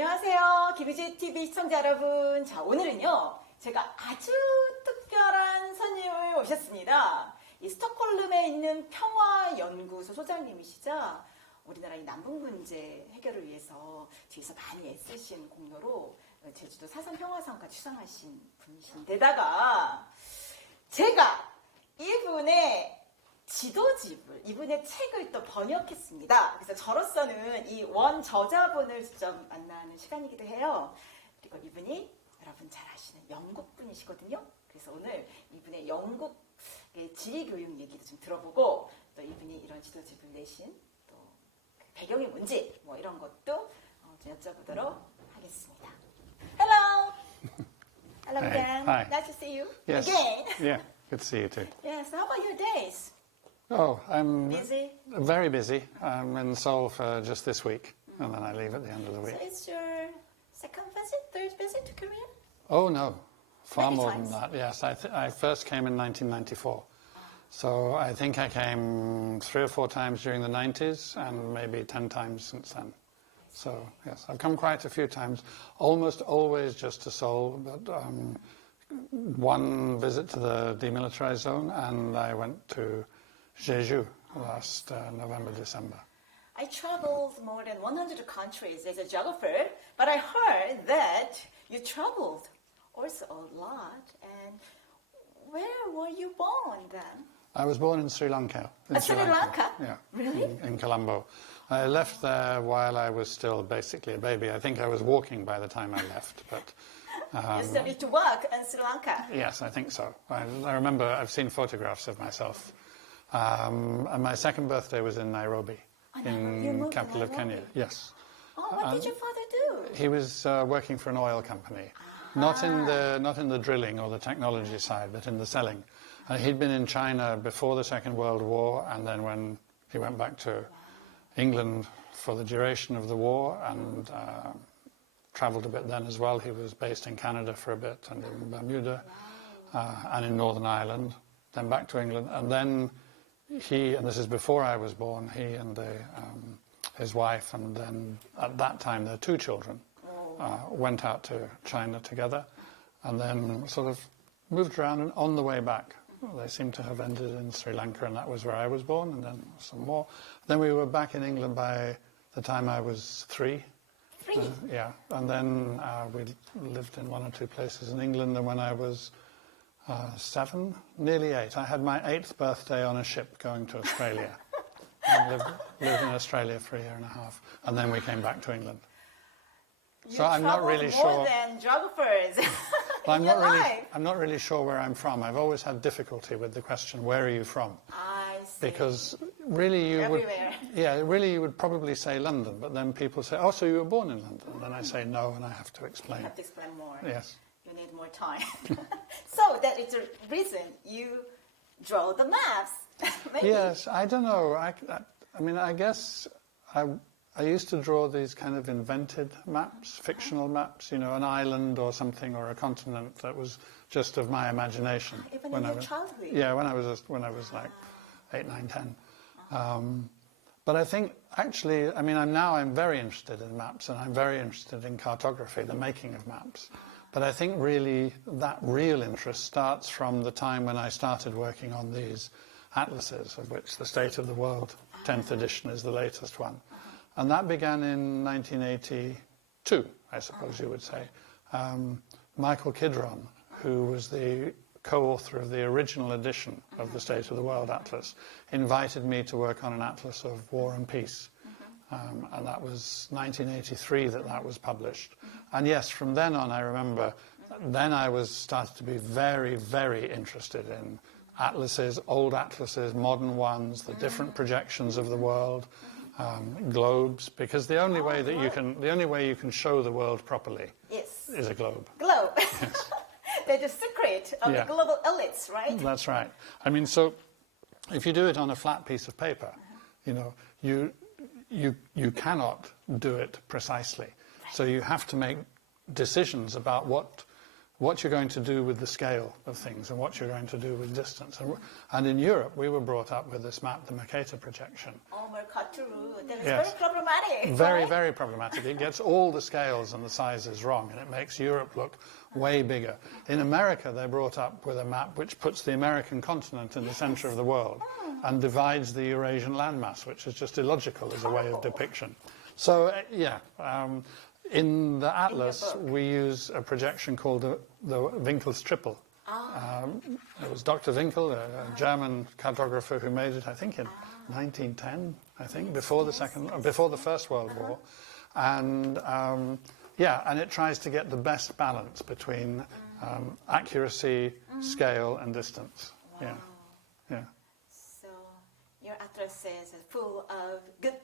안녕하세요. 김유지 TV 시청자 여러분. 자, 오늘은요, 제가 아주 특별한 손님을 모셨습니다. 이 스톡홀름에 있는 평화연구소 소장님이시자 우리나라 이 남북 문제 해결을 위해서 뒤에서 많이 애쓰신 공로로 제주도 사선평화상과 추상하신 분이신데다가 제가 이분의 지도집을, 이분의 책을 또 번역했습니다. 그래서 저로서는 이 원 저자분을 직접 만나는 시간이기도 해요. 그리고 이분이 여러분 잘 아시는 영국 분이시거든요. 그래서 오늘 이분의 영국의 지리교육 얘기도 좀 들어보고 또 이분이 이런 지도집을 내신 또 배경이 뭔지 뭐 이런 것도 좀 여쭤보도록 하겠습니다. Hello! Hello again. Hi. Nice to see you Yes. again. Yeah, good to see you too. Yes, how about your days? Oh, I'm Busy? very busy. I'm in Seoul for just this week, and then I leave at the end of the So week. it's your second visit, third visit to Korea? Oh, no, far Many more times. than that. Yes, I first came in 1994. So I think I came 3 or 4 times during the 90s and maybe 10 times since then. So, yes, I've come quite a few times, almost always just to Seoul, but one visit to the demilitarized zone, and I went to Jeju last November, December. I traveled more than 100 countries as a geographer, but I heard that you traveled also a lot. And where were you born then? I was born in Sri Lanka. Sri Lanka? Yeah. Really? In Colombo. I left there while I was still basically a baby. I think I was walking by the time I left, but... You started to work in Sri Lanka? Yes, I think so. I remember I've seen photographs of myself. And my second birthday was in Nairobi, in capital of Kenya. Yes. Oh, what did your father do? He was working for an oil company, not in the drilling or the technology side, but in the selling. He'd been in China before the Second World War, and then when he went back to England for the duration of the war, and travelled a bit then as well. He was based in Canada for a bit, and in Bermuda, and in Northern Ireland, then back to England, and then he, and this is before I was born, he and his wife, and then at that time their 2 children, went out to China together, and then sort of moved around, and on the way back, they seem to have ended in Sri Lanka, and that was where I was born, and then some more. Then we were back in England by the time I was 3. 3? Yeah, and then we lived in 1 or 2 places in England, and when I was 7, nearly 8, I had my 8th birthday on a ship going to Australia. And lived in Australia for 1.5 years, and then we came back to England. So I'm not really sure. More than geographers. I'm not really sure where I'm from. I've always had difficulty with the question, where are you from? I see. Because really you would probably say London, but then people say, oh, so you were born in London? And then I say no, and I have to explain. You have to explain more. Yes. You need more time. So that is the reason you draw the maps. Maybe. Yes, I don't know. I mean, I guess I used to draw these kind of invented maps, fictional maps, you know, an island or something, or a continent that was just of my imagination. Even in your childhood? Yeah, when I was like 8, 9, 10. But I think, actually, I mean, I'm very interested in maps, and I'm very interested in cartography, the making of maps. But I think really that real interest starts from the time when I started working on these atlases, of which the State of the World 10th edition is the latest one. And that began in 1982, I suppose you would say. Michael Kidron, who was the co-author of the original edition of the State of the World Atlas, invited me to work on an atlas of war and peace. And that was 1983 that was published. And yes, from then on, I remember, then I started to be very, very interested in atlases, old atlases, modern ones, the different projections of the world, globes, because the only way you can show the world properly is a globe. Globe. Yes. They're the secret of the global elites, right? That's right. I mean, so if you do it on a flat piece of paper, you know, you cannot do it precisely. Right. So you have to make decisions about what what you're going to do with the scale of things and what you're going to do with distance. And in Europe, we were brought up with this map, the Mercator projection. Oh, Mercator, that is Yes. very problematic. Very, right? very problematic. It gets all the scales and the sizes wrong, and it makes Europe look way bigger. In America, they're brought up with a map which puts the American continent in the center of the world and divides the Eurasian landmass, which is just illogical as a way of depiction. So, in the atlas, book. we use a projection called the Winkel's triple. It was Dr. Winkel, a German cartographer, who made it, I think, in 1910, before the First World War. And and it tries to get the best balance between accuracy, scale, and distance. Wow. Yeah. So your atlas is full of good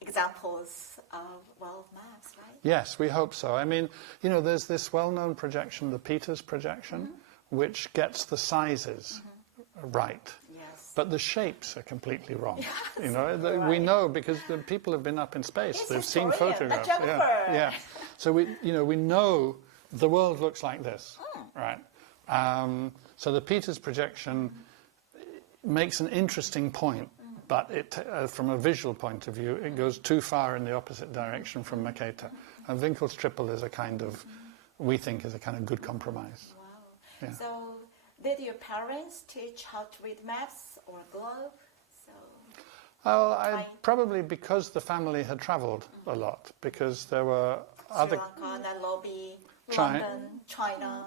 examples of world maps, right? Yes, we hope so. I mean, there's this well-known projection, the Peters projection, which gets the sizes right. Yes. But the shapes are completely wrong. Yes, We know because the people have been up in space. Yes, They've seen historian, a photographs. geographer. Yeah. So we know the world looks like this, right? So the Peters projection makes an interesting point, but from a visual point of view, it goes too far in the opposite direction from Mercator. And Winkel's triple is we think, is a kind of good compromise. Wow. Yeah. So did your parents teach how to read maps or globe? So Probably because the family had traveled a lot, because there were Sri other Lanka, Nairobi, China- London, China.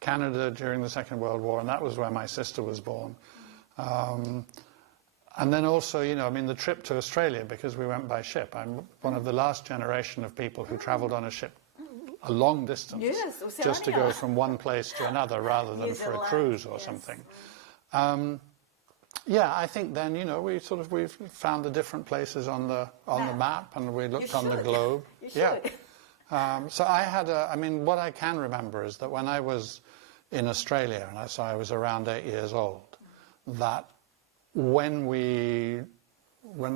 Canada during the Second World War, and that was where my sister was born. And then also, the trip to Australia, because we went by ship. I'm one of the last generation of people who travelled on a ship a long distance, Yes, just to Oceania. go from one place to another rather than New for a Zealand, cruise or yes. something. I think then, we've found the different places on the map, and we looked on the should. globe. You Yeah. should. So I had what I can remember is that when I was in Australia, and I was around 8 years old, that when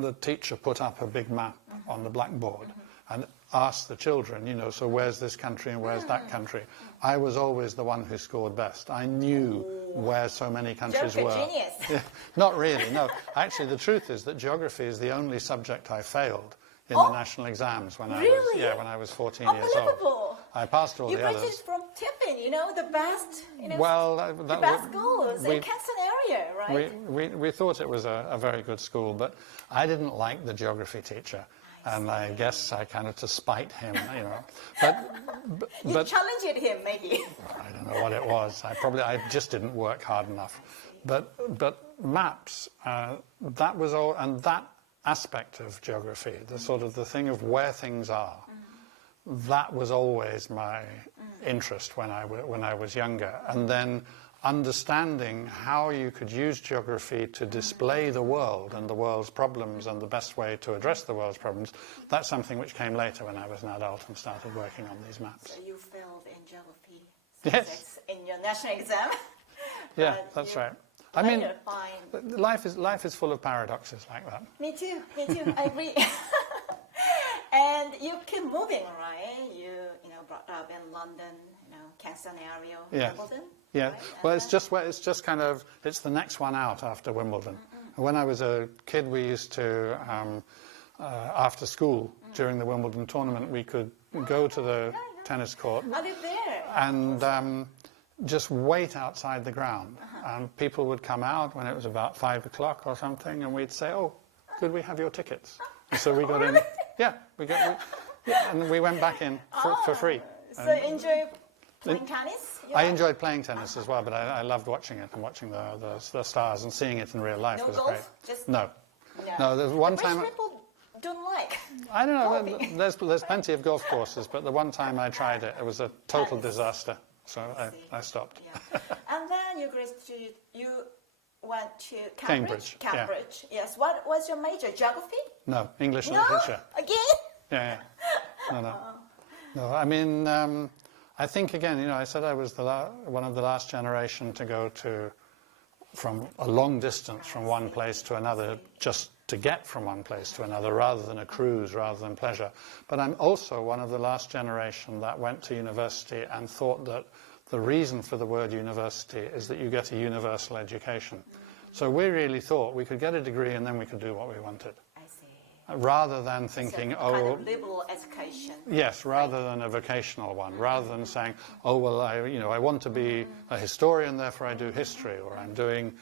the teacher put up a big map on the blackboard and asked the children, so where's this country and where's that country, I was always the one who scored best. I knew where so many countries Geography were. genius. Yeah, not really, no. Actually, the truth is that geography is the only subject I failed in the national exams when Really? when I was 14 years old. Unbelievable. I passed all You the graduated others. from Tiffin, the best, Well, the best schools we- in Kingston area, right? we thought it was a very good school, but I didn't like the geography teacher. And I guess I kind of to spite him, You But challenged him, maybe. I don't know what it was. I just didn't work hard enough. But maps, that was all, and that aspect of geography, the sort of the thing of where things are, that was always my interest when I was younger. And then understanding how you could use geography to display the world and the world's problems and the best way to address the world's problems, that's something which came later when I was an adult and started working on these maps. So you failed in geography Yes. subjects in your national exam. Yeah, But that's you right. I mean, later find- life is full of paradoxes like that. Me too, I agree. And you keep moving, right? You brought up in London, Kingston area, Yes. Wimbledon. Yeah, right? well, And it's the next one out after Wimbledon. When I was a kid, we used to, after school, during the Wimbledon tournament, we could go to the tennis court I live there. and just wait outside the ground. And people would come out when it was about 5 o'clock or something, and we'd say, "Oh, could we have your tickets?" And so we got in. Yeah, and we went back in for free. So you enjoy playing tennis? I enjoyed playing tennis as well, but I loved watching it and watching the stars and seeing it in real life No was golf? great. Just- No, there's one British time. people don't like. I don't know. golfing. There's plenty of golf courses, but the one time I tried it, it was a total Tennis. disaster. So see. I stopped. Yeah. And then you went to Cambridge. Cambridge, Yes. What was your major? Geography? No, English No. literature. Again? Yeah. No. I mean, I think again, I said I was one of the last generation to go from a long distance from one place to another, just to get from one place to another, rather than a cruise, rather than pleasure. But I'm also one of the last generation that went to university and thought that the reason for the word university is that you get a universal education. So we really thought we could get a degree and then we could do what we wanted. I see. Rather than thinking, So kind of liberal education. yes, rather than a vocational one, rather than saying, oh, well, I want to be a historian, therefore I do history, or I'm doing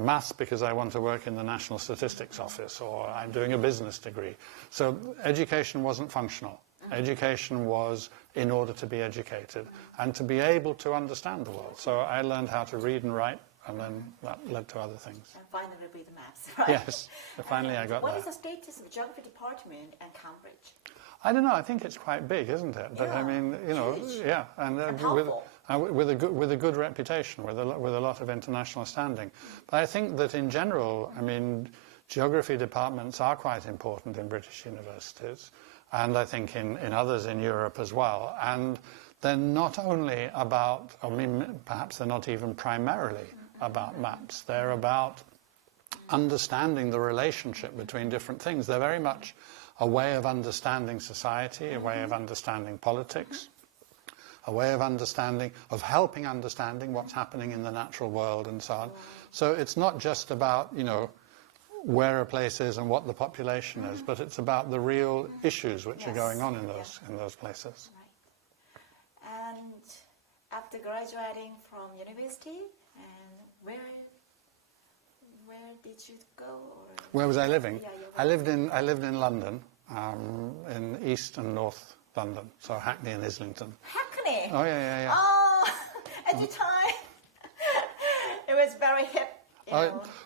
maths because I want to work in the National Statistics Office, or I'm doing a business degree. So education wasn't functional. Education was in order to be educated and to be able to understand the world. So I learned how to read and write, and then that led to other things. And finally read the maps, right? Yes, so finally I got What there. is the status of geography department at Cambridge? I don't know. I think it's quite big, isn't it? But Yeah, I mean, huge. yeah, and powerful. with a good reputation, with a lot of international standing. But I think that in general, I mean, geography departments are quite important in British universities, and I think in others in Europe as well. And they're not only about, I mean, perhaps they're not even primarily about maps. They're about understanding the relationship between different things. They're very much a way of understanding society, a way of understanding politics, a way of helping understanding what's happening in the natural world and so on. So it's not just about, where a place is and what the population is, but it's about the real issues which are going on in those places. Right. And after graduating from university, and where did you go? Or Where was I living? Yeah, you I lived in London, in East and North London, so Hackney and Islington. Hackney. Oh yeah. Oh, at the time, it was very hip.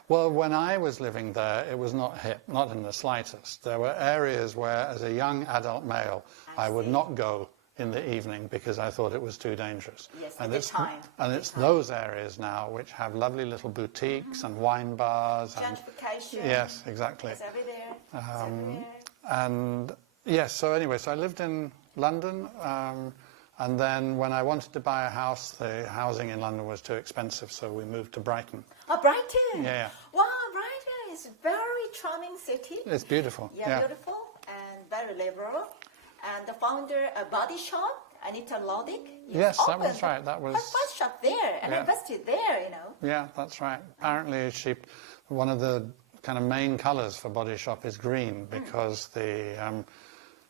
Well, when I was living there, it was not hip, not in the slightest. There were areas where, as a young adult male, I would not go in the evening because I thought it was too dangerous. Yes, and at the time. And it's those areas now which have lovely little boutiques and wine bars. Gentrification. Yes, exactly. It's everywhere. It's everywhere. And yes, so anyway, so I lived in London, and then when I wanted to buy a house, the housing in London was too expensive, so we moved to Brighton. Oh, Brighton. Yeah. Wow, Brighton is a very charming city. It's beautiful. Yeah, beautiful and very liberal. And the founder of Body Shop, Anita Loddick. Yes, that was right. That was her first shop there, and invested there, Yeah, that's right. Apparently, one of the kind of main colours for Body Shop is green because the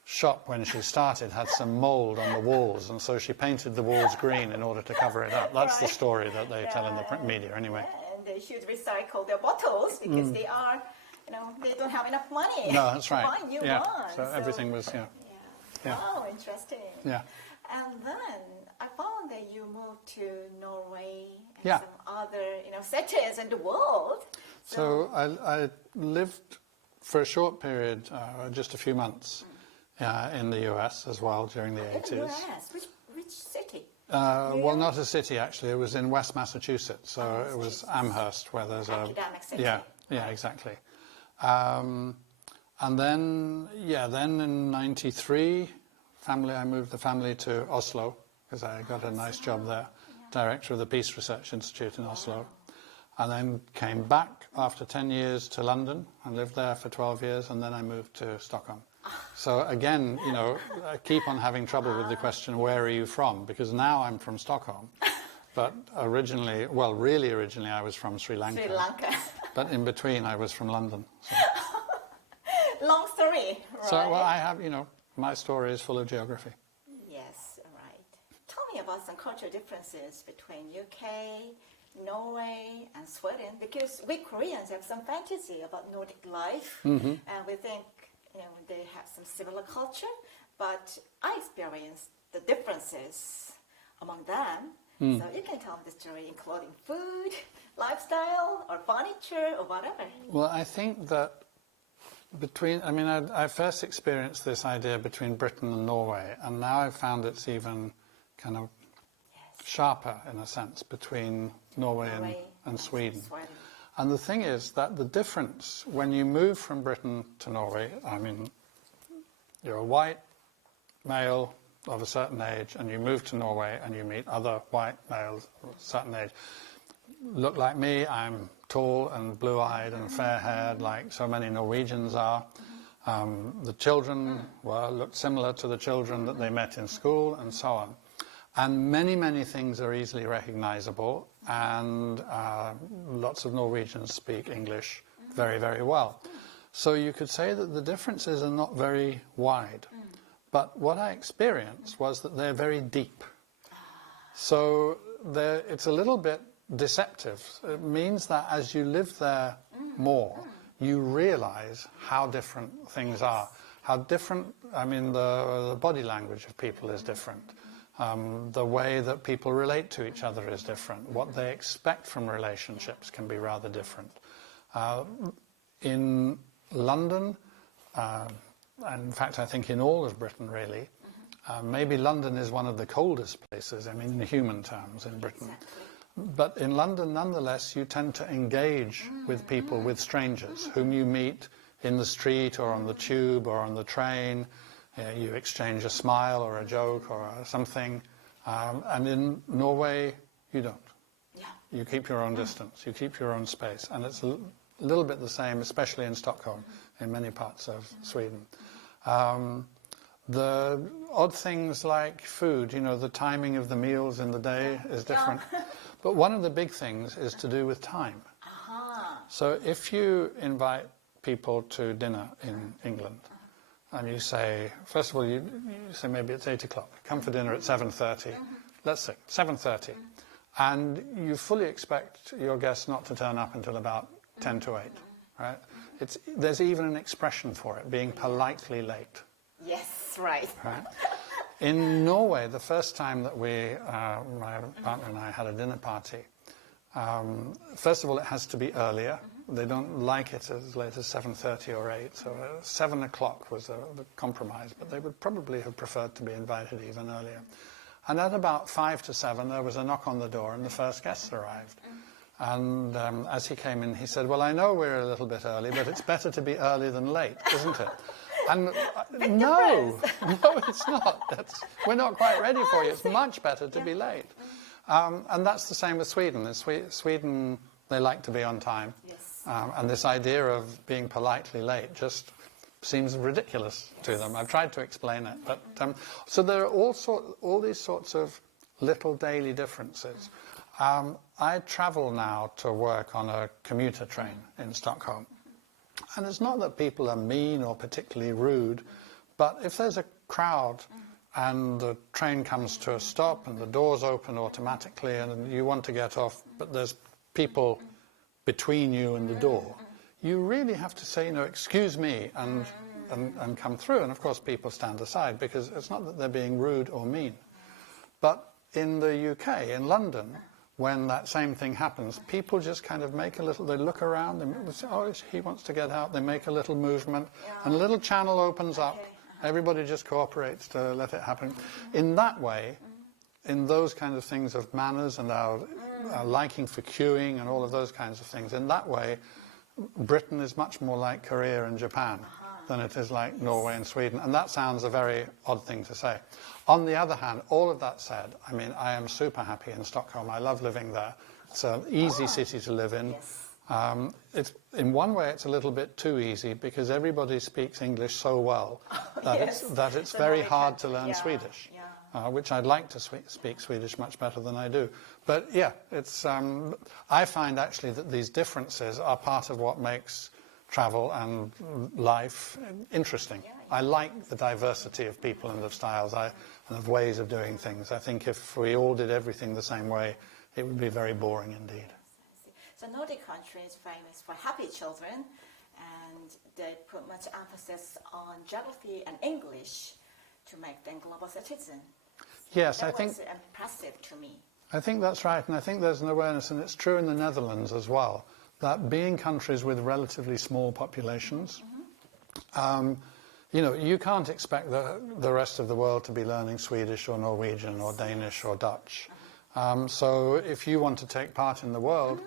shop, when she started, had some mould on the walls, and so she painted the walls green in order to cover it up. That's the story that they tell in the print media, anyway. And they should recycle their bottles because they are, they don't have enough money. No, that's right. To buy new yeah. ones. So everything was, yeah. Oh, interesting. Yeah. And then I found that you moved to Norway and Yeah. some other, cities in the world. So I lived for a short period, just a few months, in the US as well during the In 80s. the US, which city? Well, not a city actually. It was in West Massachusetts, so it was Amherst, where there's Academic city. Yeah, exactly. And then in '93, I moved the family to Oslo because I got a nice job there, director of the Peace Research Institute in Oslo, and then came back after 10 years to London and lived there for 12 years, and then I moved to Stockholm. So again, I keep on having trouble with the question, where are you from? Because now I'm from Stockholm. But really originally I was from Sri Lanka. Sri Lanka. But in between I was from London. So, Long story, right? so well, I have, my story is full of geography. Yes, right. Tell me about some cultural differences between UK, Norway, and Sweden, because we Koreans have some fantasy about Nordic life, and we think they have some similar culture, but I experienced the differences among them. So you can tell me the story, including food, lifestyle, or furniture, or whatever. Well, I think that I first experienced this idea between Britain and Norway, and now I've found it's even kind of sharper, in a sense, between Norway and Sweden. And the thing is that the difference, when you move from Britain to Norway, you're a white male of a certain age, and you move to Norway and you meet other white males of a certain age. Look like me, I'm tall and blue-eyed and fair-haired, like so many Norwegians are. The children looked similar to the children that they met in school, and so on. And many, many things are easily recognizable, and lots of Norwegians speak English very, very well. So you could say that the differences are not very wide. But what I experienced was that they're very deep. So it's a little bit deceptive. It means that as you live there more, you realize how different things are. How different, I mean, the body language of people is different. The way that people relate to each other is different. What they expect from relationships can be rather different. In London, and in fact I think in all of Britain really, maybe London is one of the coldest places, I mean in human terms, in Britain. But in London, nonetheless, you tend to engage with people, with strangers, whom you meet in the street or on the tube or on the train. You exchange a smile or a joke or something. And in Norway, you don't. Yeah. You keep your own distance. You keep your own space. And it's a little bit the same, especially in Stockholm, in many parts of Sweden. The odd things like food, you know, the timing of the meals in the day is different. But one of the big things is to do with time. So if you invite people to dinner in England, and you say, first of all, you say maybe it's 8 o'clock, come for dinner at 7:30, let's say 7:30, and you fully expect your guests not to turn up until about 10 to 8, right? There's even an expression for it, being politely late. Yes, right. Right? In Norway, the first time that my partner and I had a dinner party, first of all, it has to be earlier. They don't like it as late as 7:30 or 8, so 7 o'clock was the compromise, but they would probably have preferred to be invited even earlier. And at about 5 to 7, there was a knock on the door and the first guests arrived. And as he came in, he said, well, I know we're a little bit early, but it's better to be early than late, isn't it? And no, it's not. We're not quite ready for you. It's much better to be late. And that's the same with Sweden. In Sweden, they like to be on time. Yes. And this idea of being politely late just seems ridiculous to them. I've tried to explain it. But so there are all these sorts of little daily differences. I travel now to work on a commuter train in Stockholm. And it's not that people are mean or particularly rude, but if there's a crowd and the train comes to a stop and the doors open automatically and you want to get off, but there's people between you and the door, you really have to say, excuse me, and come through. And of course people stand aside because it's not that they're being rude or mean. But in the UK, in London, when that same thing happens, people just kind of make they look around, they say, oh, he wants to get out, they make a little movement, and a little channel opens up, everybody just cooperates to let it happen. In that way, in those kinds of things of manners and our liking for queuing and all of those kinds of things, in that way, Britain is much more like Korea and Japan than it is like Norway and Sweden. And that sounds a very odd thing to say. On the other hand, all of that said, I mean, I am super happy in Stockholm. I love living there. It's an easy city to live in. Yes. In one way, it's a little bit too easy because everybody speaks English so well that it's very hard to learn Swedish, which I'd like to speak Swedish much better than I do. But yeah, I find actually that these differences are part of what makes travel and life interesting. I like the diversity of people and of styles and of ways of doing things. I think if we all did everything the same way, it would be very boring indeed. So Nordic country is famous for happy children, and they put much emphasis on geography and English to make them global citizens. Yes, I think was impressive to me. I think that's right, and I think there's an awareness, and it's true in the Netherlands as well, that being countries with relatively small populations, you can't expect the rest of the world to be learning Swedish or Norwegian or Danish or Dutch. So if you want to take part in the world,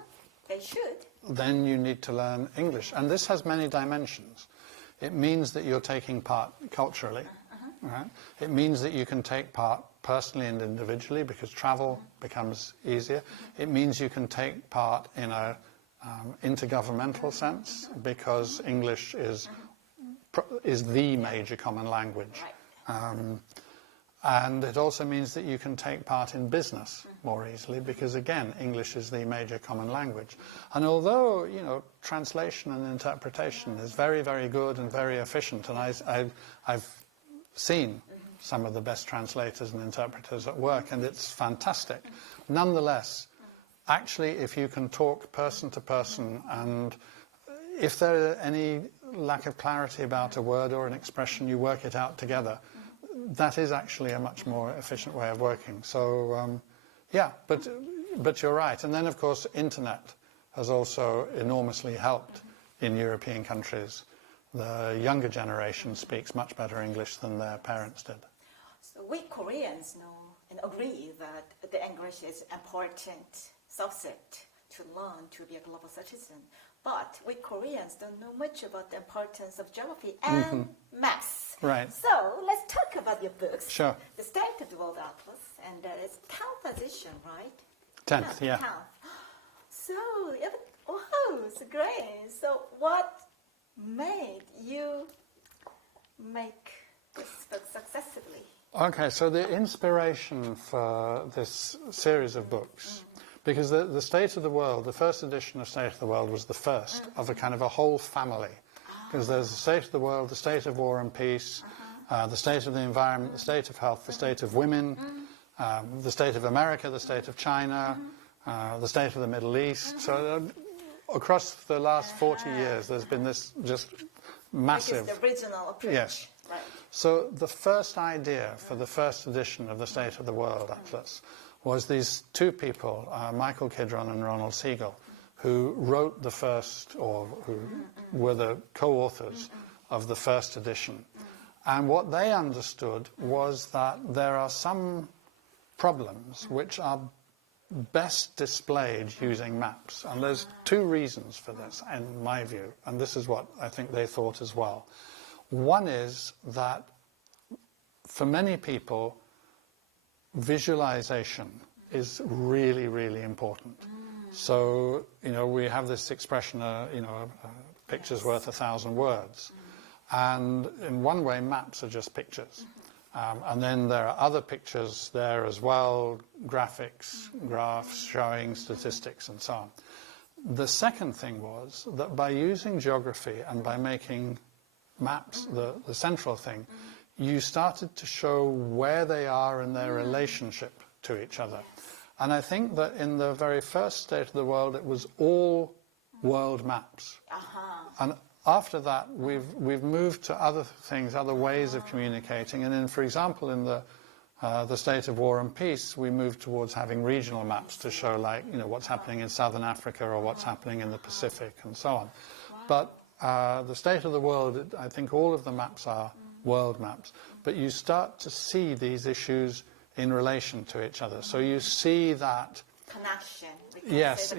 they should. Then you need to learn English. And this has many dimensions. It means that you're taking part culturally. Right? It means that you can take part personally and individually because travel becomes easier. It means you can take part in a intergovernmental sense because English is the major common language. And it also means that you can take part in business more easily because, again, English is the major common language. And although, you know, translation and interpretation is very, very good and very efficient, and I've seen some of the best translators and interpreters at work, and it's fantastic. Nonetheless, actually, if you can talk person to person, and if there are any lack of clarity about a word or an expression, you work it out together. That is actually a much more efficient way of working. So, yeah, but you're right. And then, of course, internet has also enormously helped in European countries. The younger generation speaks much better English than their parents did. So we Koreans know and agree that the English is an important subject to learn to be a global citizen. But we Koreans don't know much about the importance of geography and maps. Right. So let's talk about your books. Sure. The State of the World Atlas, and it's 10th edition, right? 10th, yeah. 10th. So, yeah, wow, it's great. So what made you make this book successfully? Okay, so the inspiration for this series of books, because the State of the World, the first edition of State of the World was the first of a kind of a whole family. Because there's the State of the World, the State of War and Peace, the State of the Environment, the State of Health, the State of Women, the State of America, the State of China, the State of the Middle East. So across the last 40 years, there's been this just massive... Which is the original approach. Yes. Right. So the first idea for the first edition of the State of the World Atlas was these two people, Michael Kidron and Ronald Siegel, who wrote the first, or who were the co-authors of the first edition. And what they understood was that there are some problems which are best displayed using maps. And there's two reasons for this, in my view, and this is what I think they thought as well. One is that for many people, visualization is really, really important. So, you know, we have this expression, a picture's worth 1,000 words. And in one way, maps are just pictures. And then there are other pictures there as well, graphics, graphs showing statistics and so on. The second thing was that by using geography and by making maps the central thing, you started to show where they are in their relationship to each other. And I think that in the very first State of the World, it was all world maps. And after that, we've moved to other things, other ways of communicating. And in, for example, in the State of War and Peace, we moved towards having regional maps to show, like, you know, what's happening in Southern Africa or what's happening in the Pacific and so on. But the State of the World, I think all of the maps are world maps. But you start to see these issues in relation to each other. So you see that Connection. yes,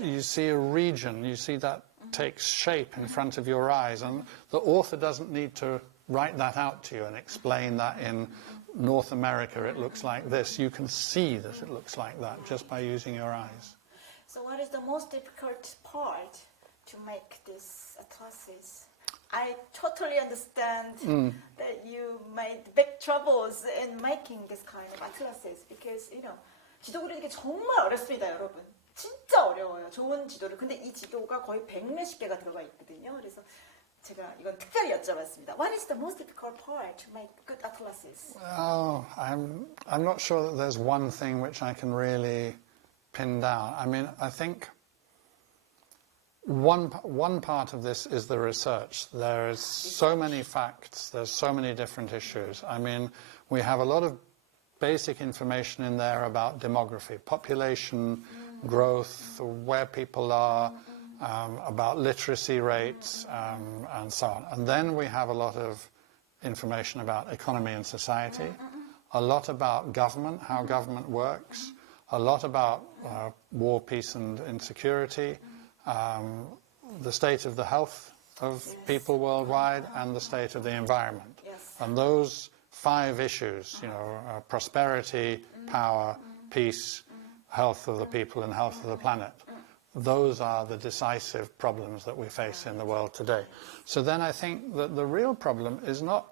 you see a region, you see that takes shape in front of your eyes, and the author doesn't need to write that out to you and explain that in North America it looks like this. You can see that it looks like that just by using your eyes. So what is the most difficult part to make these atlases? I totally understand that you made big troubles in making this kind of atlases because, you know, 지도 그리는 게 정말 어렵습니다, 여러분. 진짜 어려워요, 좋은 지도를. 근데 이 지도가 거의 100몇십 개가 들어가 있거든요. 그래서 제가 이건 특별히 여쭤봤습니다. What is the most difficult part to make good atlases? Oh, I'm not sure that there's one thing which I can really pin down. I mean, I think one part of this is the research. There is so many facts, there's so many different issues. I mean, we have a lot of basic information in there about demography, population growth, where people are, about literacy rates, and so on. And then we have a lot of information about economy and society, a lot about government, how government works, a lot about war, peace and insecurity, the state of the health of people worldwide, and the state of the environment. And those 5 issues, you know, prosperity, power, peace, health of the people and health of the planet. Those are the decisive problems that we face in the world today. So then I think that the real problem is not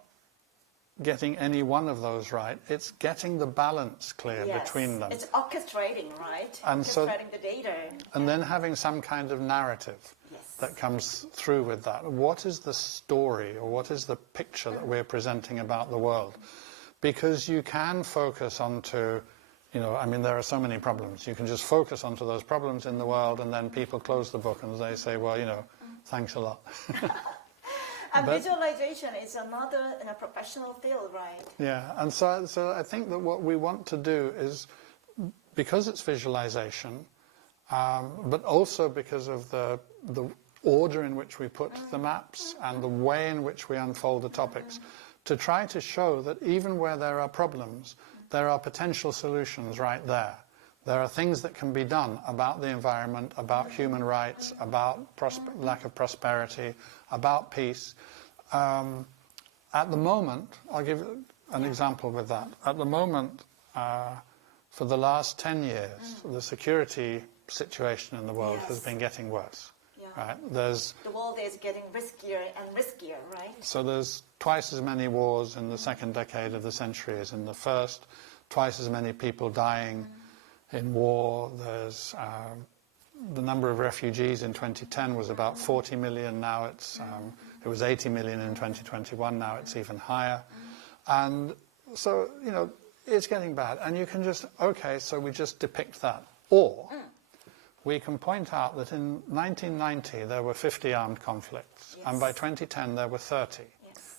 getting any one of those right. It's getting the balance clear between them. It's orchestrating, right? And orchestrating the data. And then having some kind of narrative that comes through with that. What is the story, or what is the picture that we're presenting about the world? Because you can focus onto, I mean, there are so many problems. You can just focus onto those problems in the world, and then people close the book and they say, well, thanks a lot. And visualization is another professional field, right? Yeah, and so I think that what we want to do is, because it's visualization, but also because of the order in which we put the maps and the way in which we unfold the topics, to try to show that even where there are problems, there are potential solutions right there. There are things that can be done about the environment, about human rights, about lack of prosperity, about peace. At the moment, I'll give an example with that. At the moment, for the last 10 years, the security situation in the world has been getting worse. Right? The world is getting riskier and riskier, right? So there's twice as many wars in the second decade of the century as in the first, twice as many people dying in war. There's the number of refugees in 2010 was about 40 million. Now it was 80 million in 2021. Now it's even higher. And so, it's getting bad. And you can just, so we just depict that. Or we can point out that in 1990 there were 50 armed conflicts, and by 2010 there were 30.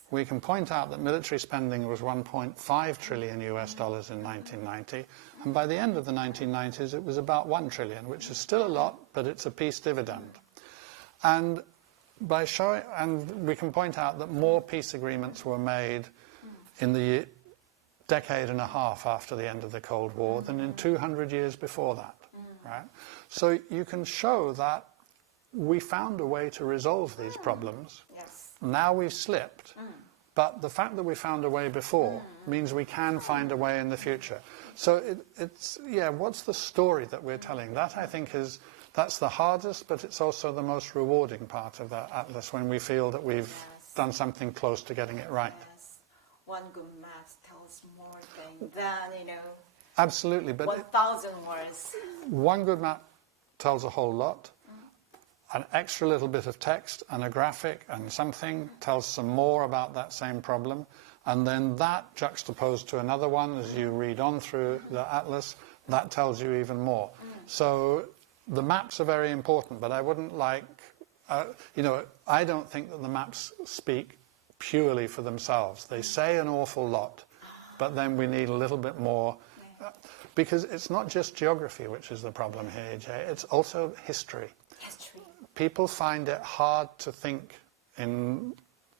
We can point out that military spending was 1.5 trillion US dollars in 1990, and by the end of the 1990s it was about 1 trillion, which is still a lot, but it's a peace dividend. And we can point out that more peace agreements were made in the decade and a half after the end of the Cold War than in 200 years before that. Right? So you can show that we found a way to resolve these problems. Now we've slipped, but the fact that we found a way before means we can find a way in the future. So what's the story that we're telling? That, I think, that's the hardest, but it's also the most rewarding part of that atlas, when we feel that we've done something close to getting it right. One good map tells more than Absolutely, but 1,000 words. One good map tells a whole lot. An extra little bit of text and a graphic and something tells some more about that same problem. And then that juxtaposed to another one, as you read on through the atlas, that tells you even more. So the maps are very important, but I wouldn't I don't think that the maps speak purely for themselves. They say an awful lot, but then we need a little bit more. Because it's not just geography which is the problem here, Jay, it's also history. People find it hard to think in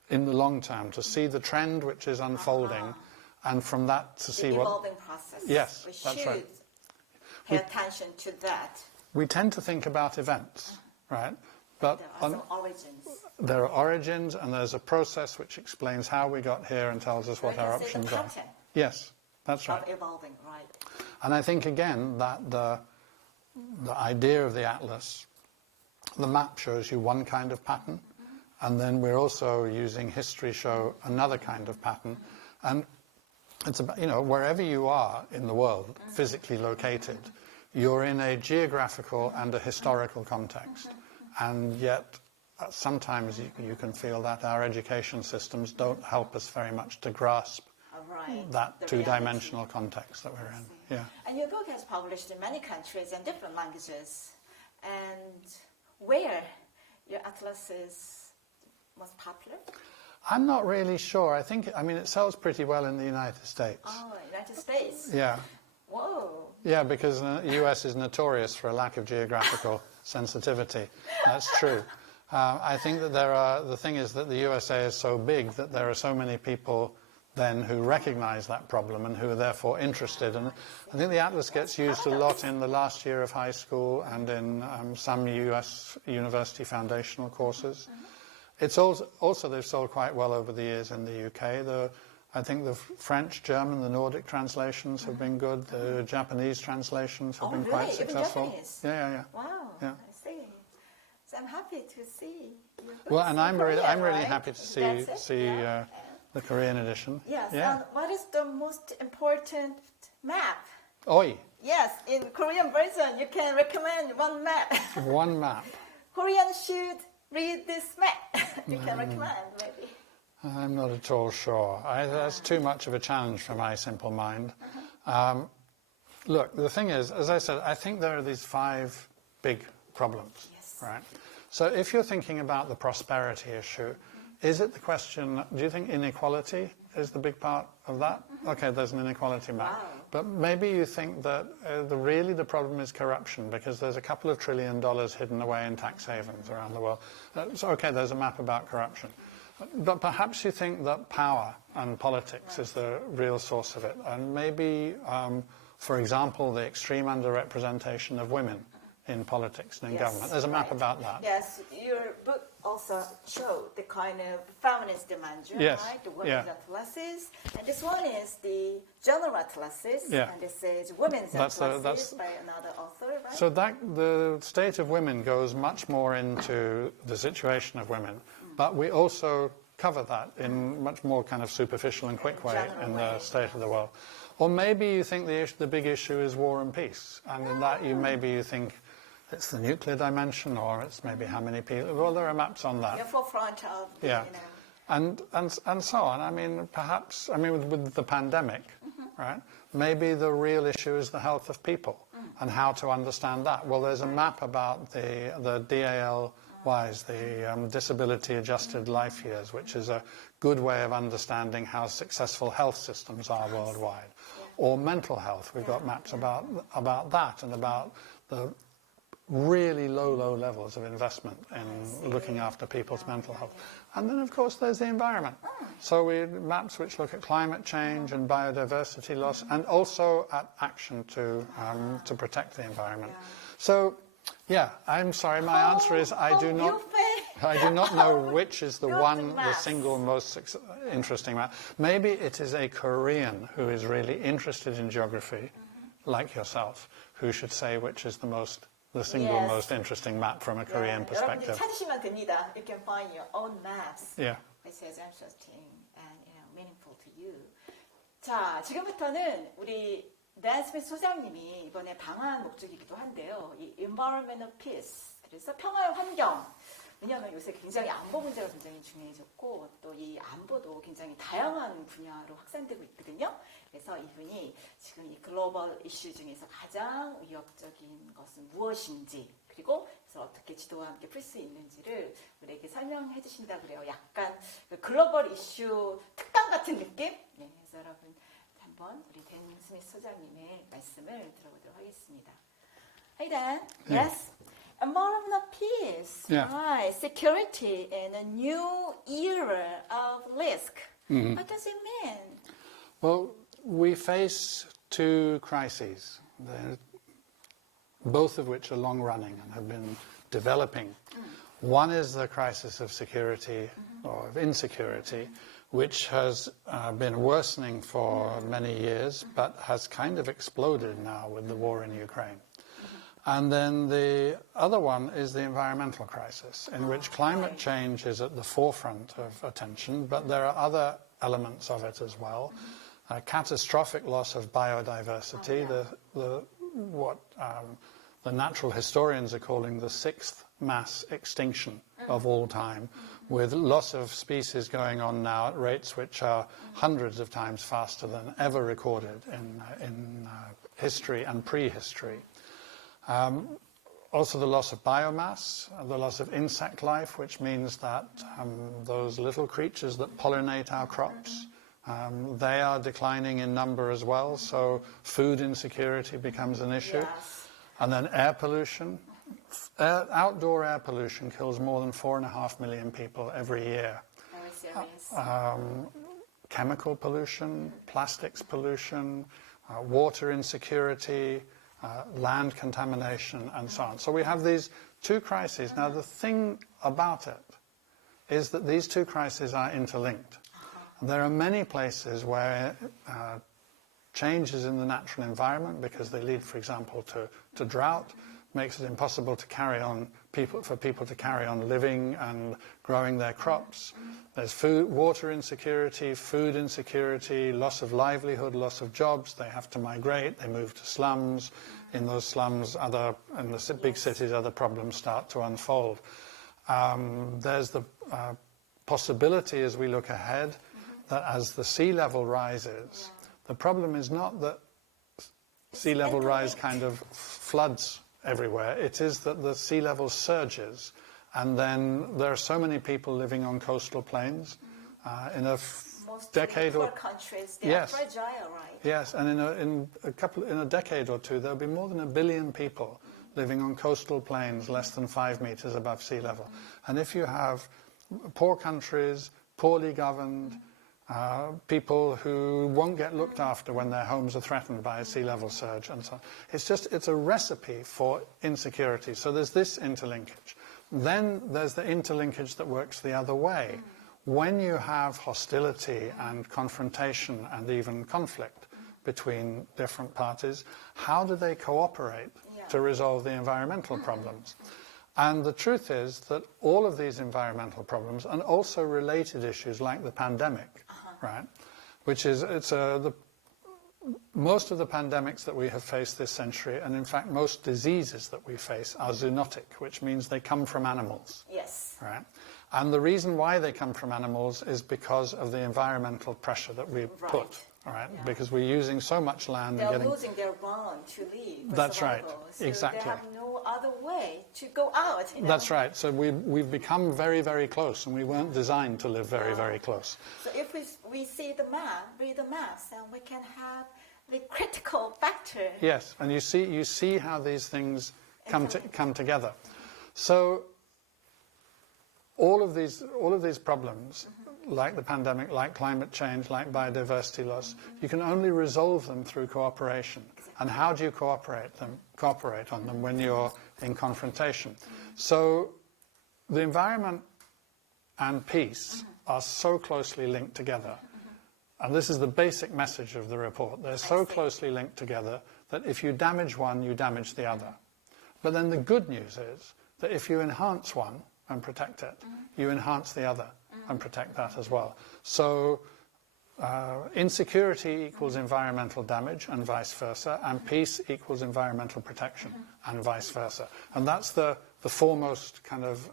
the long term, to see the trend which is unfolding, and from that to see what... The evolving process. Yes, we that's right. Pay attention to that. We tend to think about events, right? But there are some origins. There are origins, and there's a process which explains how we got here and tells us what our options are. Yes, that's right. Of evolving, right. And I think, again, that the idea of the atlas, the map shows you one kind of pattern, and then we're also using history show another kind of pattern. And it's about, wherever you are in the world, physically located, you're in a geographical and a historical context. And yet, sometimes you can feel that our education systems don't help us very much to grasp that two-dimensional context that we're in. Yeah. And your book has published in many countries and different languages. And where your atlas is most popular? I'm not really sure. It sells pretty well in the United States. Oh, United States. Yeah. Whoa. Yeah, because the US is notorious for a lack of geographical sensitivity. That's true. I think that the thing is that the USA is so big that there are so many people then who recognize that problem and who are therefore interested. And I think the atlas gets used a lot in the last year of high school and in some US university foundational courses. It's also they've sold quite well over the years in the UK. I think the French, German, the Nordic translations have been good. The Japanese translations have been quite successful. Even Japanese? Yeah. Wow, yeah. I see. So I'm happy to see. Well, and I'm really happy to see the Korean edition. Yes. Yeah. And what is the most important map? Oi, Yes, in Korean version, you can recommend one map. one map. Koreans should read this map. You can recommend, maybe. I'm not at all sure. That's too much of a challenge for my simple mind. Look, the thing is, as I said, I think there are these 5 big problems, Yes. right? So if you're thinking about the prosperity issue, is it the question, do you think inequality is the big part of that? Okay, there's an inequality map. Wow. But maybe you think that really the problem is corruption, because there's a couple of $1 trillion hidden away in tax havens around the world. So, okay, there's a map about corruption. But perhaps you think that power and politics is the real source of it. And maybe, for example, the extreme underrepresentation of women in politics and in government. There's a map about that. Yes, your book also showed the kind of feminist dimension, Yes, right? The women's yeah. atlases. And this one is the general atlases. Yeah. And this is women's That's atlases by another author, right? So the state of women goes much more into the situation of women, but we also cover that in much more kind of superficial and quick way General in way. the state of the world. Or maybe you think the big issue is war and peace, and in that maybe you think it's the nuclear dimension, or it's maybe how many people. Well, there are maps on that. The forefront of, Yeah. you know. And so on. I mean, perhaps, with the pandemic, right? Maybe the real issue is the health of people and how to understand that. Well, there's a map about the DALYs, the Disability Adjusted Life Years, which is a good way of understanding how successful health systems are worldwide. Or mental health. We've got maps about that and about the really low levels of investment in looking after people's mental health. And then, of course, there's the environment. So we have maps which look at climate change and biodiversity loss, and also at action to protect the environment. So, yeah, I'm sorry, my answer is I do not know which is the single most interesting map. Maybe it is a Korean who is really interested in geography, like yourself, who should say which is the single most interesting map from a Korean 여러분들 perspective. 찾으시면 됩니다. You can find your own maps. Yeah. Which is interesting and meaningful to you. 자, 지금부터는 우리 댄 스미스 소장님이 이번에 방한 목적이기도 한데요. 이 environmental peace, 그래서 평화의 환경. 왜냐하면 요새 굉장히 안보 문제가 굉장히 중요해졌고 또 이 안보도 굉장히 다양한 분야로 확산되고 있거든요. 그래서 이분이 지금 이 글로벌 이슈 중에서 가장 위협적인 것은 무엇인지 그리고 그래서 어떻게 지도와 함께 풀 수 있는지를 우리에게 설명해 주신다 그래요. 약간 글로벌 이슈 특강 같은 느낌? 네, 그래서 여러분 한번 우리 댄 스미스 소장님의 말씀을 들어보도록 하겠습니다. Hey Dan, yes. Environmental peace, right? Security in a new era of risk. What does it mean? Well, we face 2 crises, both of which are long-running and have been developing. One is the crisis of security or of insecurity, which has been worsening for many years, but has kind of exploded now with the war in Ukraine. And then the other one is the environmental crisis, in which climate change is at the forefront of attention, but there are other elements of it as well. Catastrophic loss of biodiversity, what the natural historians are calling the 6th mass extinction of all time, with loss of species going on now at rates which are hundreds of times faster than ever recorded in history and prehistory. Also the loss of biomass, the loss of insect life, which means that those little creatures that pollinate our crops, they are declining in number as well, so food insecurity becomes an issue. Yes. And then air pollution. Outdoor air pollution kills more than 4.5 million people every year. Very serious. Chemical pollution, plastics pollution, water insecurity, land contamination, and so on. So we have these 2 crises. Now, the thing about it is that these 2 crises are interlinked. There are many places where changes in the natural environment, because they lead, for example, to drought, makes it impossible to carry on for people to carry on living and growing their crops. There's water insecurity, food insecurity, loss of livelihood, loss of jobs. They have to migrate. They move to slums. In those slums, in the big cities, other problems start to unfold. There's the possibility as we look ahead that as the sea level rises, the problem is not that sea level rise kind of floods everywhere. It is that the sea level surges, and then there are so many people living on coastal plains. In a decade or countries, they are fragile, right? Yes, and in a decade or two, there'll be more than 1 billion people living on coastal plains less than 5 meters above sea level. And if you have poor countries, poorly governed, people who won't get looked after when their homes are threatened by a sea level surge and so on. It's a recipe for insecurity. So there's this interlinkage. Then there's the interlinkage that works the other way. When you have hostility and confrontation and even conflict between different parties, how do they cooperate to resolve the environmental problems? And the truth is that all of these environmental problems, and also related issues like the pandemic, right, which is, most of the pandemics that we have faced this century, and in fact most diseases that we face, are zoonotic, which means they come from animals. Yes. Right? And the reason why they come from animals is because of the environmental pressure that we put. Right? Yeah. Because we're using so much land. They're losing their bond to live. That's survival. right. So exactly. They have no other way to go out. You know? That's right. So we've become very, very close, and we weren't designed to live very, very close. So if we see the map, read the maps, then we can have the critical factor. Yes, and you see how these things come together. So all of these problems, like the pandemic, like climate change, like biodiversity loss, you can only resolve them through cooperation. And how do you cooperate on them when you're in confrontation? So the environment and peace are so closely linked together. And this is the basic message of the report. They're so closely linked together that if you damage one, you damage the other. But then the good news is that if you enhance one and protect it, you enhance the other and protect that as well. So insecurity equals environmental damage and vice versa, and peace equals environmental protection and vice versa. And that's the foremost kind of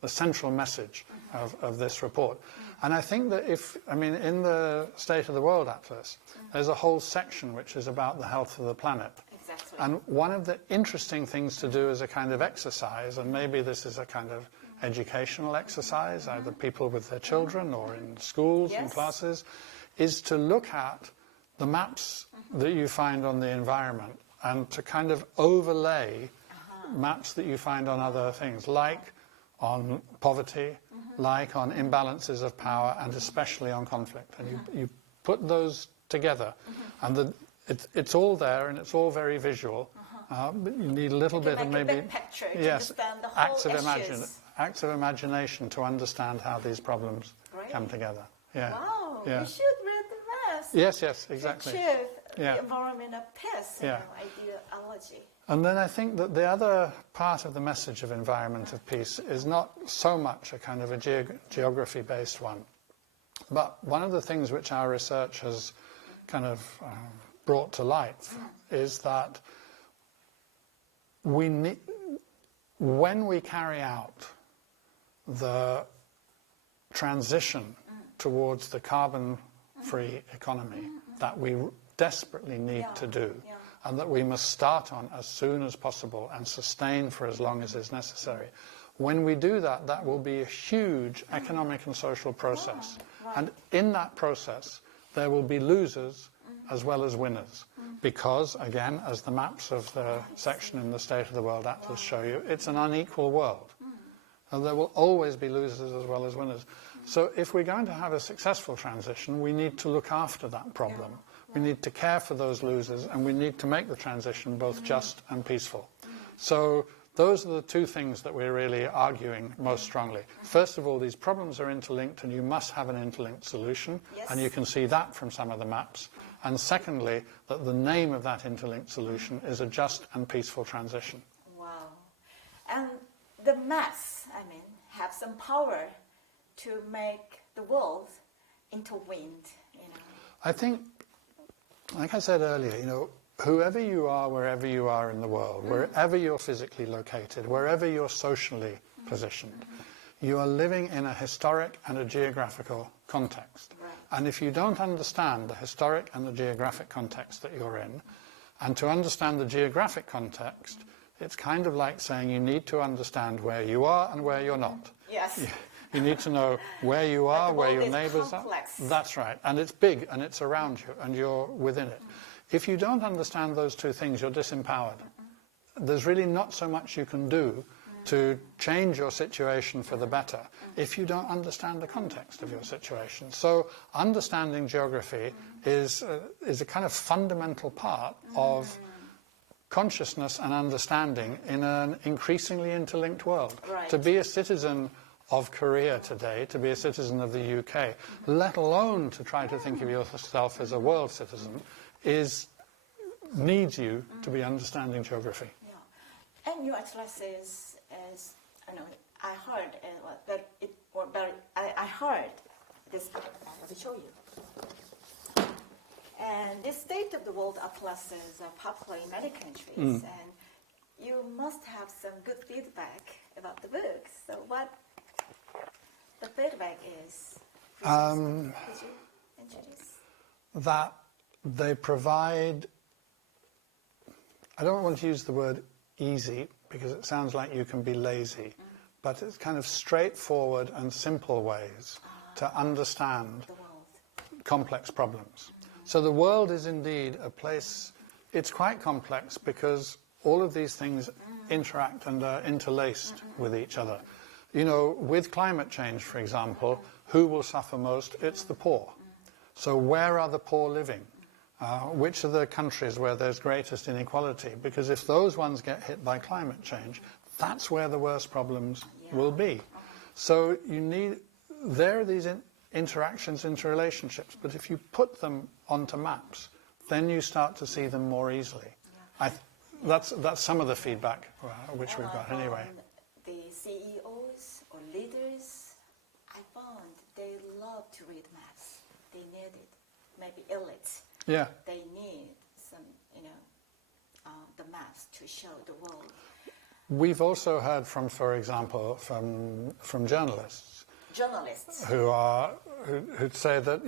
the central message of this report. And I think that in the State of the World Atlas, there's a whole section which is about the health of the planet. Exactly. And one of the interesting things to do as a kind of exercise, and maybe this is a kind of educational exercise, either people with their children or in schools and classes, is to look at the maps that you find on the environment and to kind of overlay maps that you find on other things, like on poverty, like on imbalances of power, and especially on conflict. And you put those together, and it's all there, and it's all very visual. But you need a little bit of maybe picture to understand the whole acts of imagination to understand how these problems come together. Yeah. Wow, yeah. we should read the maps. Yes, exactly. To achieve the environment of peace, ideology. And then I think that the other part of the message of environment of peace is not so much a kind of a geography-based one, but one of the things which our research has kind of brought to light is that when we carry out the transition towards the carbon-free economy that we desperately need to do, and that we must start on as soon as possible and sustain for as long as is necessary. When we do that, that will be a huge economic and social process. And in that process, there will be losers as well as winners. Because, again, as the maps of the section in the State of the World Atlas show you, it's an unequal world. And there will always be losers as well as winners. So if we're going to have a successful transition, we need to look after that problem. We need to care for those losers, and we need to make the transition both just and peaceful. So those are the two things that we're really arguing most strongly. First of all, these problems are interlinked, and you must have an interlinked solution, and you can see that from some of the maps. And secondly, that the name of that interlinked solution is a just and peaceful transition. Wow. And the maps, have some power to make the world into wind, I think, like I said earlier, whoever you are, wherever you are in the world, wherever you're physically located, wherever you're socially positioned, you are living in a historic and a geographical context. Right. And if you don't understand the historic and the geographic context that you're in, and to understand the geographic context, it's kind of like saying you need to understand where you are and where you're not. Yes. You need to know where you are, the where world your is neighbors complex. are. That's right. And it's big and it's around you and you're within it. If you don't understand those two things, you're disempowered. There's really not so much you can do to change your situation for the better if you don't understand the context of your situation. So understanding geography is a kind of fundamental part of consciousness and understanding in an increasingly interlinked world. Right. To be a citizen of Korea today, to be a citizen of the UK, let alone to try to think of yourself as a world citizen, needs you to be understanding geography. Yeah. And your atlas is I heard I heard this. Let me show you. And this State of the World atlases are popular in many countries, and you must have some good feedback about the book. So what the feedback is? Could you introduce? That they provide, I don't want to use the word easy because it sounds like you can be lazy, but it's kind of straightforward and simple ways to understand The world. complex problems. So the world is indeed a place, it's quite complex because all of these things interact and are interlaced with each other. With climate change, for example, who will suffer most? It's the poor. So where are the poor living? Which are the countries where there's greatest inequality? Because if those ones get hit by climate change, that's where the worst problems will be. So there are these interactions, interrelationships, but if you put them onto maps, then you start to see them more easily. Yeah. That's some of the feedback which we've got anyway. The CEOs or leaders, I found they love to read maps. They need it. Maybe elites. Yeah. They need some, the maps to show the world. We've also heard from, for example, from journalists. Journalists. Who'd say that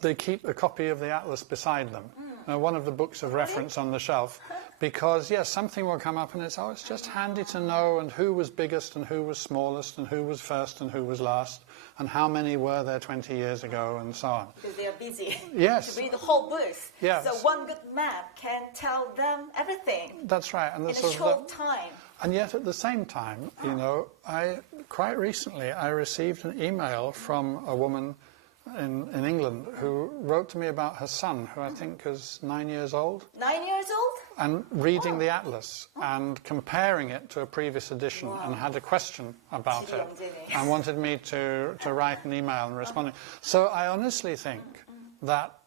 they keep a copy of the atlas beside them, one of the books of reference on the shelf, because something will come up and it's just handy to know and who was biggest and who was smallest and who was first and who was last and how many were there 20 years ago and so on. Because they are busy. Yes. To read the whole book. Yes. So one good map can tell them everything. That's right. And in a short time. And yet at the same time, quite recently I received an email from a woman in England who wrote to me about her son, who I think is 9 years old. 9 years old? And reading the atlas and comparing it to a previous edition and had a question about it and wanted me to write an email and respond. So I honestly think that,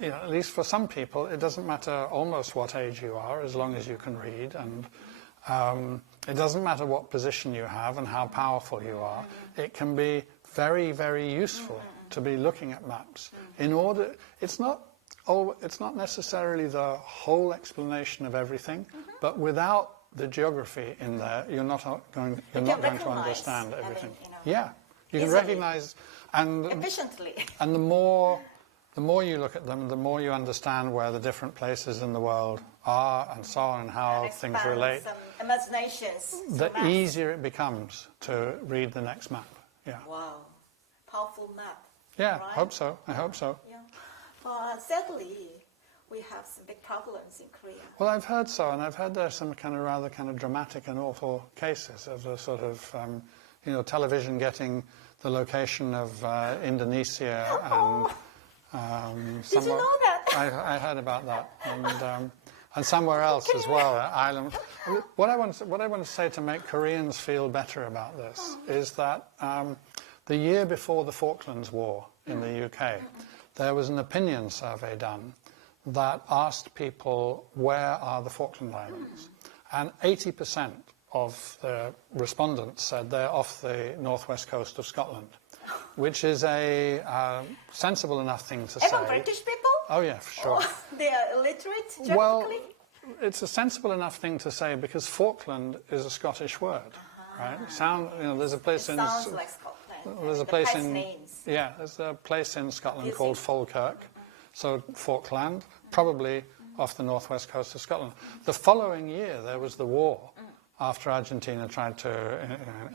at least for some people, it doesn't matter almost what age you are as long as you can read, and it doesn't matter what position you have and how powerful you are. It can be very, very useful to be looking at maps it's not necessarily the whole explanation of everything, but without the geography in there, you're not going to understand everything. You can recognize and efficiently. And the more you look at them, the more you understand where the different places in the world are and so on and how things relate. Some imaginations. The easier it becomes to read the next map. Yeah. Wow, powerful map. Yeah, right? hope so. I hope so. Yeah. Sadly, we have some big problems in Korea. Well, I've heard so, and I've heard there's some rather dramatic and awful cases of the sort of, television getting the location of Indonesia and Did you know that? I heard about that, and somewhere else as well, Ireland. What I want to say to make Koreans feel better about this is that the year before the Falklands War in the UK, there was an opinion survey done that asked people, where are the Falkland Islands? And 80% of the respondents said they're off the northwest coast of Scotland, which is a sensible enough thing to Even say. British people? Oh yeah, for sure. Oh, they are illiterate geographically? Well, it's a sensible enough thing to say because Falkland is a Scottish word, right? There's a place it in sounds like Scotland. there's a the place place in names. yeah, there's a place in Scotland Yes, called yes. Falkirk, so Falkland, probably off the northwest coast of Scotland. The following year there was the war after Argentina tried to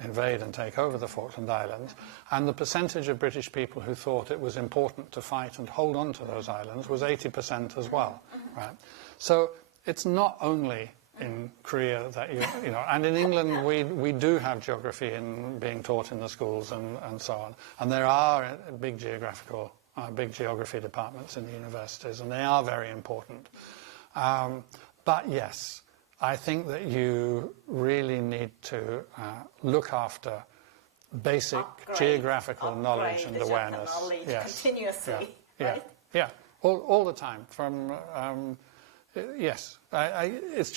invade and take over the Falkland Islands, and the percentage of British people who thought it was important to fight and hold on to those islands was 80% as well, right? So it's not only in Korea that and in England we do have geography being taught in the schools and so on, and there are big geography departments in the universities, and they are very important. But yes, I think that you really need to look after basic geographical knowledge and awareness. Continuously, yeah, right? Yeah, all the time. From yes, it's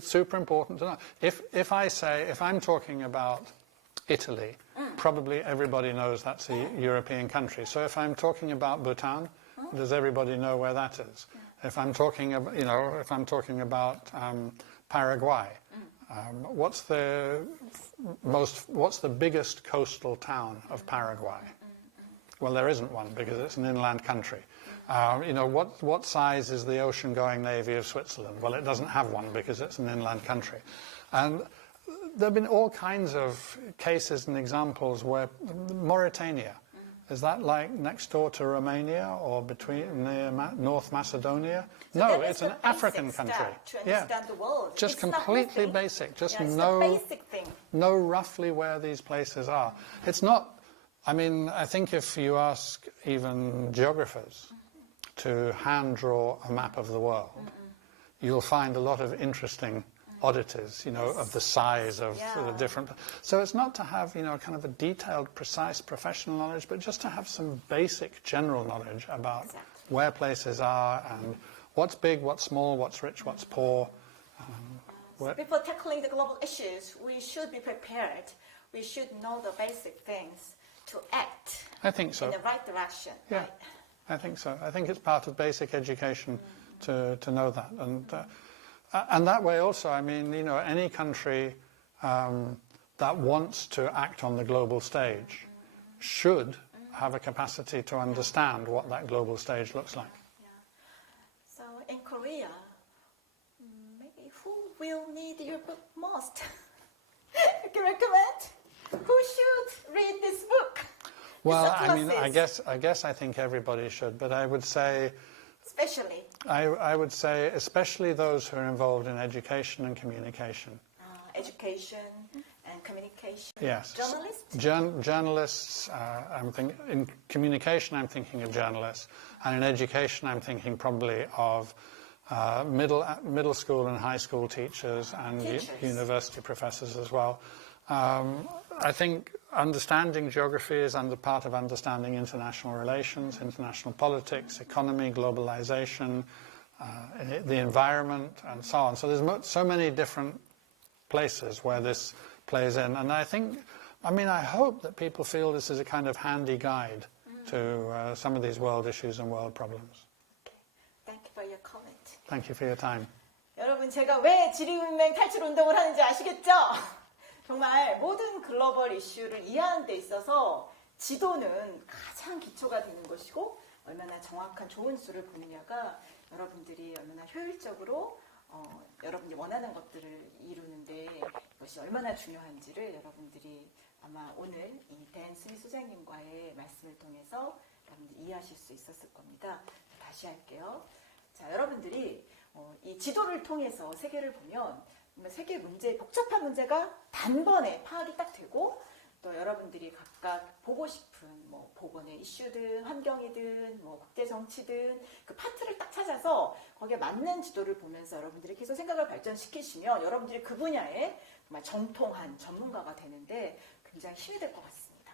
super important to know. If I'm talking about Italy, probably everybody knows that's a European country. So if I'm talking about Bhutan, does everybody know where that is? If I'm talking about Paraguay, what's the biggest coastal town of Paraguay? Well, there isn't one because it's an inland country. What size is the ocean-going navy of Switzerland? Well, it doesn't have one because it's an inland country. And there have been all kinds of cases and examples where Mauritania, is that like next door to Romania or near North Macedonia? So no, it's an African country. To understand the world. Just it's completely basic. Just it's know, the basic thing. know roughly where these places are. It's not, I think if you ask even geographers to hand draw a map of the world, you'll find a lot of interesting oddities, of the size of the different. So it's not to have, kind of a detailed, precise professional knowledge, but just to have some basic general knowledge about where places are and what's big, what's small, what's rich, what's poor. Before tackling the global issues, we should be prepared. We should know the basic things to act I think so. in the right direction. Yeah, Right? I think so. I think it's part of basic education to know that. And that way also, any country that wants to act on the global stage should have a capacity to understand what that global stage looks like. Yeah. So in Korea, maybe who will need your book most? You can recommend? Who should read this book? Well, I guess I think everybody should, but I would say Especially. I would say especially those who are involved in education and communication. Education and communication. Yes. Journalists? Journalists, in communication I'm thinking of journalists, and in education I'm thinking probably of middle school and high school teachers and university professors as well. I think understanding geography is part of understanding international relations, international politics, economy, globalization, the environment, and so on. So there's so many different places where this plays in. And I hope that people feel this is a kind of handy guide to some of these world issues and world problems. Okay. Thank you for your comment. Thank you for your time. 여러분, 제가 왜 지리문맹 탈출 운동을 하는지 아시겠죠? 정말 모든 글로벌 이슈를 이해하는 데 있어서 지도는 가장 기초가 되는 것이고 얼마나 정확한 좋은 수를 보느냐가 여러분들이 얼마나 효율적으로 여러분이 원하는 것들을 이루는데 이것이 얼마나 중요한지를 여러분들이 아마 오늘 이 댄 스미스 소장님과의 말씀을 통해서 여러분들이 이해하실 수 있었을 겁니다. 다시 할게요. 자, 여러분들이 이 지도를 통해서 세계를 보면 세계 문제, 복잡한 문제가 단번에 파악이 딱 되고 또 여러분들이 각각 보고 싶은 보건의 이슈든 환경이든 국제 정치든 그 파트를 딱 찾아서 거기에 맞는 지도를 보면서 여러분들이 계속 생각을 발전시키시면 여러분들이 그 분야에 정말 정통한 전문가가 되는데 굉장히 힘이 될 것 같습니다.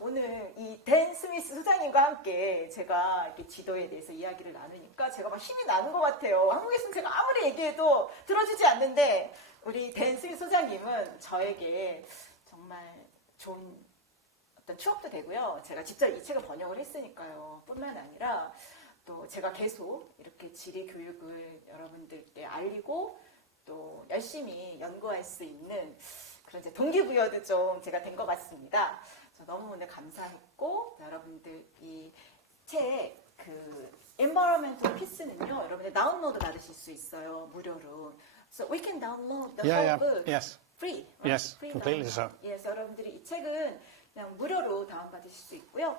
오늘 이 댄 스미스 소장님과 함께 제가 이렇게 지도에 대해서 이야기를 나누니까 제가 막 힘이 나는 것 같아요. 한국에서는 제가 아무리 얘기해도 들어주지 않는데 우리 댄 스미스 소장님은 저에게 정말 좋은 어떤 추억도 되고요. 제가 직접 이 책을 번역을 했으니까요. 뿐만 아니라 또 제가 계속 이렇게 지리 교육을 여러분들께 알리고 또 열심히 연구할 수 있는 그런 이제 동기부여도 좀 제가 된 것 같습니다. 저 너무 오늘 감사했고 여러분들 이 책 그 Environmental Peace는요 여러분들 다운로드 받으실 수 있어요 무료로. So we can download the whole book Yes. free. Yes, Free completely download. so. Yes, 여러분들이 이 책은 그냥 무료로 다운받으실 수 있고요.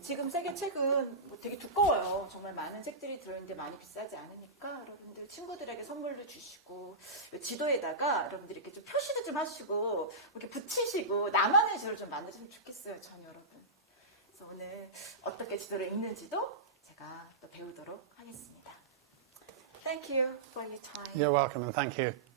지금 세계 책은 뭐 되게 두꺼워요. 정말 많은 책들이 들어있는데 많이 비싸지 않으니까 여러분들 친구들에게 선물로 주시고 이 지도에다가 여러분들이 이렇게 좀 표시도 좀 하시고 이렇게 붙이시고 나만의 지도를 좀 만드시면 좋겠어요. 전 여러분. 그래서 오늘 어떻게 지도를 읽는지도 제가 또 배우도록 하겠습니다. Thank you for your time. You're welcome and thank you.